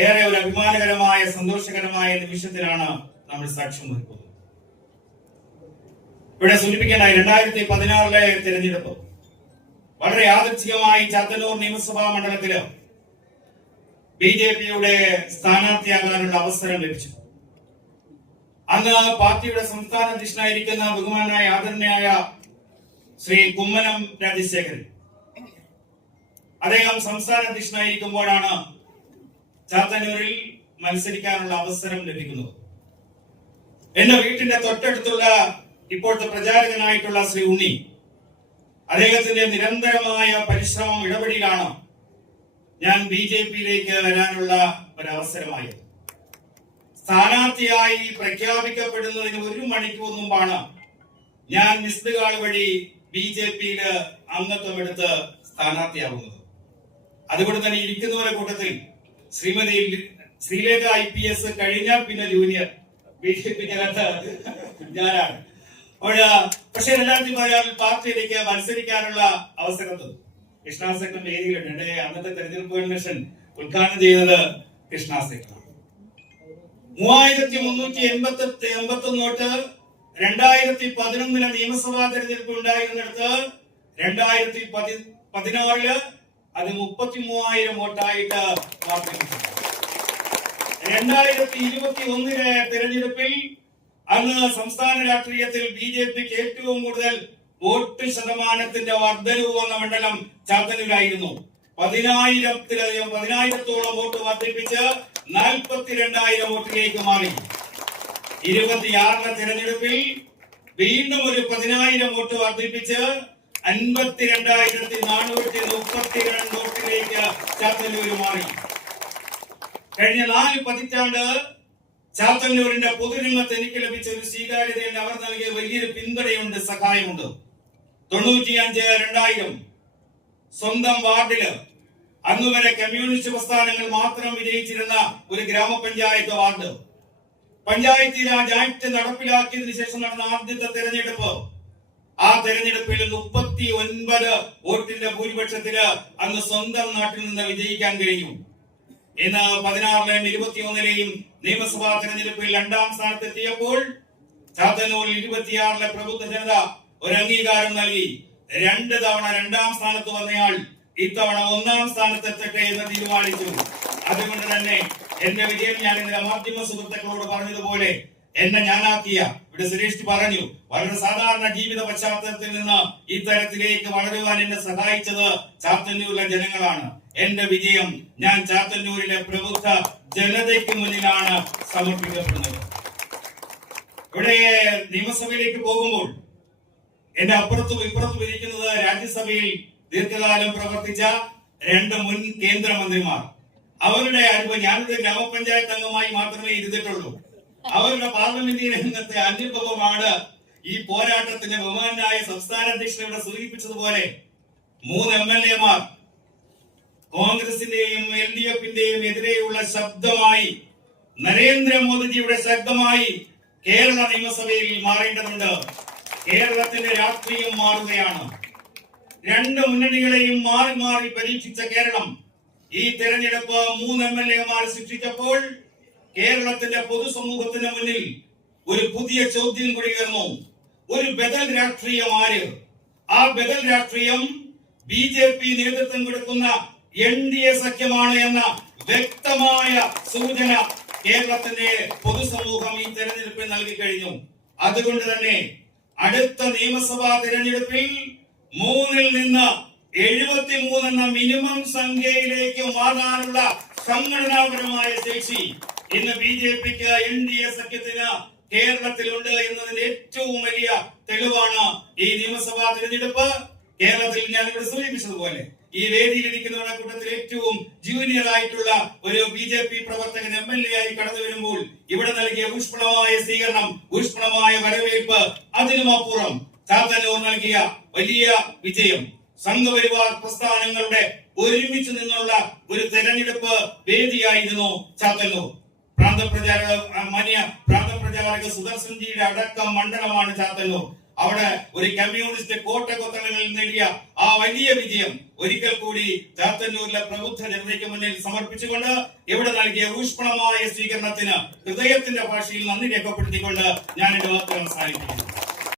ഏറെ ഒരു അഭിമാനകരമായ സന്തോഷകരമായ നിമിഷത്തിലാണ് നമ്മൾ സാക്ഷ്യം വഹിക്കുന്നത്. ഇവിടെ സൂചിപ്പിക്കേണ്ട 2016 തിരഞ്ഞെടുപ്പ് വളരെ യാദൃച്ഛികമായി ചാത്തന്നൂർ നിയമസഭാ മണ്ഡലത്തില് BJP-യുടെ സ്ഥാനാർത്ഥിയാകാനുള്ള അവസരം ലഭിച്ചു. അന്ന് പാർട്ടിയുടെ സംസ്ഥാന അധ്യക്ഷനായിരിക്കുന്ന ബഹുമാനായ ആദരണീയായ ശ്രീ കുമ്മനം രാജശേഖരൻ അദ്ദേഹം സംസ്ഥാന അധ്യക്ഷനായിരിക്കുമ്പോഴാണ് ചാത്തന്നൂരിൽ മത്സരിക്കാനുള്ള അവസരം ലഭിക്കുന്നത്. എന്റെ വീട്ടിന്റെ തൊട്ടടുത്തുള്ള ഇപ്പോഴത്തെ പ്രചാരകനായിട്ടുള്ള ശ്രീ ഉണ്ണി, അദ്ദേഹത്തിന്റെ നിരന്തരമായ പരിശ്രമം ഇടപെടലാണ് ഞാൻ BJP-യിലേക്ക് വരാനുള്ള ഒരവസരമായത്. സ്ഥാനാർത്ഥിയായി പ്രഖ്യാപിക്കപ്പെടുന്നതിന് 1 മണിക്കൂർ മുമ്പാണ് ഞാൻ മിസ്ഡ് കാൾ വഴി BJP-യിൽ അംഗത്വം എടുത്ത് സ്ഥാനാർത്ഥിയാകുന്നത്. അതുകൊണ്ട് തന്നെ ഇരിക്കുന്നവരുടെ കൂട്ടത്തിൽ ശ്രീമതി ശ്രീലേഖ IPS കഴിഞ്ഞാൽ പിന്നെ ജൂനിയർ BJP-ക്കകത്ത് ഞാനാണ്. പക്ഷെ എല്ലാത്തിനും പോയാൽ പാർട്ടിയിലേക്ക് മത്സരിക്കാനുള്ള അവസരം തന്നു. കൃഷ്ണാസേക്കൻ വേദിയിലുണ്ട്. അന്നത്തെ തെരഞ്ഞെടുപ്പ് കൺവെൻഷൻ ഉദ്ഘാടനം ചെയ്തത് കൃഷ്ണാസേക്കനാണ്. 3381 വോട്ട് 2011 നിയമസഭാ തെരഞ്ഞെടുപ്പ് ഉണ്ടായിരുന്നിടത്ത് 2016 അത് 33,000 വോട്ടായിട്ട് വർദ്ധിപ്പിച്ചു. 2021 തെരഞ്ഞെടുപ്പിൽ അന്ന് സംസ്ഥാന രാഷ്ട്രീയത്തിൽ BJP-ക്ക് ഏറ്റവും കൂടുതൽ വോട്ട് ശതമാനത്തിന്റെ വർധനവ് വന്ന മണ്ഡലം ചാത്തന്നൂരായിരുന്നു. 10,000-ഓളം വോട്ട് വർദ്ധിപ്പിച്ച് 42,000 വോട്ടിലേക്ക് മാറി. 26 തെരഞ്ഞെടുപ്പിൽ വീണ്ടും ഒരു 10,000 വോട്ട് വർദ്ധിപ്പിച്ച് 52,432 വോട്ടിലേക്ക് ചാത്തന്നൂർ മാറി. കഴിഞ്ഞ 4 പതിറ്റാണ്ട് ചാത്തന്നൂരിന്റെ പൊതുരംഗത്ത് എനിക്ക് ലഭിച്ച ഒരു സ്വീകാര്യതയിൽ അവർ നൽകിയ വലിയൊരു പിന്തുണയുണ്ട്, സഹായമുണ്ട്. 95-2000 സ്വന്തം വാർഡില് അന്നുവരെ കമ്മ്യൂണിസ്റ്റ് പ്രസ്ഥാനങ്ങൾ മാത്രം വിജയിച്ചിരുന്ന ഒരു ഗ്രാമപഞ്ചായത്ത് വാർഡ് പഞ്ചായത്ത് രാജ് ആക്ട് നടപ്പിലാക്കിയതിനു ശേഷം നടന്ന ആദ്യത്തെ തെരഞ്ഞെടുപ്പ്, ആ തെരഞ്ഞെടുപ്പിൽ 39 വോട്ടിന്റെ ഭൂരിപക്ഷത്തില് അന്ന് സ്വന്തം നാട്ടിൽ നിന്ന് വിജയിക്കാൻ കഴിഞ്ഞു. ഇന്ന് 16-ലെയും 21-ലെയും നിയമസഭാ തെരഞ്ഞെടുപ്പിൽ 2ാം സ്ഥാനത്തെത്തിയപ്പോൾ ചാത്തന്നൂരിൽ 26-ലെ പ്രബുദ്ധ ജനത ഒരു അംഗീകാരം നൽകി. 2 തവണ 2ാം സ്ഥാനത്ത് വന്നയാൾ ഇത്തവണ 1ാം സ്ഥാനത്തെത്തട്ടെ എന്ന് തീരുമാനിച്ചു. അതുകൊണ്ട് തന്നെ എന്റെ വിജയം ഞാൻ ഇന്നലെ മാധ്യമ സുഹൃത്തുക്കളോട് പറഞ്ഞതുപോലെ എന്നെ ഞാനാക്കിയ, ഇവിടെ സുരേഷ് പറഞ്ഞു, വളരെ സാധാരണ ജീവിത പശ്ചാത്തലത്തിൽ നിന്ന് ഇത്തരത്തിലേക്ക് വളരുവാൻ എന്നെ സഹായിച്ചത് ചാത്തന്നൂരിലെ ജനങ്ങളാണ്. എന്റെ വിജയം ഞാൻ ചാത്തന്നൂരിലെ പ്രബുദ്ധ ജനതയ്ക്ക് മുന്നിലാണ് സമർപ്പിക്കപ്പെടുന്നത്. ഇവിടെ നിയമസഭയിലേക്ക് പോകുമ്പോൾ എന്റെ അപ്പുറത്തും ഇപ്പുറത്തും ഇരിക്കുന്നത് രാജ്യസഭയിൽ ദീർഘകാലം പ്രവർത്തിച്ച 2 മുൻ കേന്ദ്രമന്ത്രിമാർ. അവരുടെ അനുഭവം, ഞാനൊരു ഗ്രാമപഞ്ചായത്ത് അംഗമായി മാത്രമേ ഇരുന്നിട്ടുള്ളൂ. അവരുടെ പാർലമെന്ററി രംഗത്തെ അനുഭവമാണ് ഈ പോരാട്ടത്തിന്റെ ബഹുമാനായ സംസ്ഥാന അധ്യക്ഷൻ ഇവിടെ സൂചിപ്പിച്ചതുപോലെ 3 MLA-മാർ കോൺഗ്രസിന്റെയും LDF-ന്റെയും എതിരെയുള്ള ശബ്ദമായി നരേന്ദ്രമോദിജിയുടെ ശബ്ദമായി കേരള നിയമസഭയിൽ മാറേണ്ടതുണ്ട്. കേരളത്തിന്റെ രാഷ്ട്രീയം മാറുകയാണ്. 2 മുന്നണികളെയും മാറി മാറി പരീക്ഷിച്ച കേരളം ഈ തെരഞ്ഞെടുപ്പ് 3 MLA-മാർ സൃഷ്ടിച്ചപ്പോൾ കേരളത്തിന്റെ പൊതുസമൂഹത്തിന് മുന്നിൽ ഒരു പുതിയ ചോദ്യം കൂടി ഉയർന്നു. ഒരു ബദൽ രാഷ്ട്രീയം ആര്? ആ ബദൽ രാഷ്ട്രീയം BJP നേതൃത്വം കൊടുക്കുന്ന NDA സഖ്യമാണ് എന്ന വ്യക്തമായ സൂചന കേരളത്തിന്റെ പൊതുസമൂഹം ഈ തെരഞ്ഞെടുപ്പിൽ നൽകി കഴിഞ്ഞു. അതുകൊണ്ട് തന്നെ അടുത്ത നിയമസഭാ തെരഞ്ഞെടുപ്പിൽ 3-ൽ നിന്ന് 73 എന്ന മിനിമം സംഖ്യയിലേക്ക് മാറാനുള്ള സംഘടനാപരമായ ശേഷി ഇന്ന് BJP-ക്ക് NDA സഖ്യത്തിന് കേരളത്തിലുണ്ട് എന്നതിന്റെ ഏറ്റവും വലിയ തെളിവാണ് ഈ നിയമസഭാ തെരഞ്ഞെടുപ്പ്. കേരളത്തിൽ ഞാൻ ഇവിടെ സൂചിപ്പിച്ചതുപോലെ ഈ വേദിയിൽ ഇരിക്കുന്നവരുടെ കൂട്ടത്തിൽ ഏറ്റവും ജൂനിയർ ആയിട്ടുള്ള ഒരു BJP പ്രവർത്തകൻ MLA ആയി കടന്നു വരുമ്പോൾ ഇവിടെ നൽകിയ ഊഷ്മളമായ സ്വീകരണം, ഊഷ്മളമായ വരവേൽപ്പ്, അതിനുമപ്പുറം ചാത്തന്നൂർ നൽകിയ വലിയ വിജയം, സംഘപരിവാർ പ്രസ്ഥാനങ്ങളുടെ ഒരുമിച്ച് നിന്നുള്ള ഒരു തെരഞ്ഞെടുപ്പ് വേദിയായിരുന്നു ചാത്തന്നൂർ. പ്രാന്തപ്രചാരക സുദർശൻജിയുടെ അടക്കം മണ്ഡലമാണ് ചാത്തന്നൂർ. അവിടെ ഒരു കമ്മ്യൂണിസ്റ്റ് കോട്ടകൊത്തളങ്ങളിൽ നേടിയ ആ വലിയ വിജയം ഒരിക്കൽ കൂടി ചാത്തന്നൂരിലെ പ്രബുദ്ധ ജനതയ്ക്ക് മുന്നിൽ സമർപ്പിച്ചുകൊണ്ട് ഇവിടെ നൽകിയ ഊഷ്മളമായ സ്വീകരണത്തിന് ഹൃദയത്തിന്റെ ഭാഷയിൽ നന്ദി രേഖപ്പെടുത്തിക്കൊണ്ട് ഞാൻ എന്റെ വാക്കുകൾ അവസാനിപ്പിക്കുന്നു.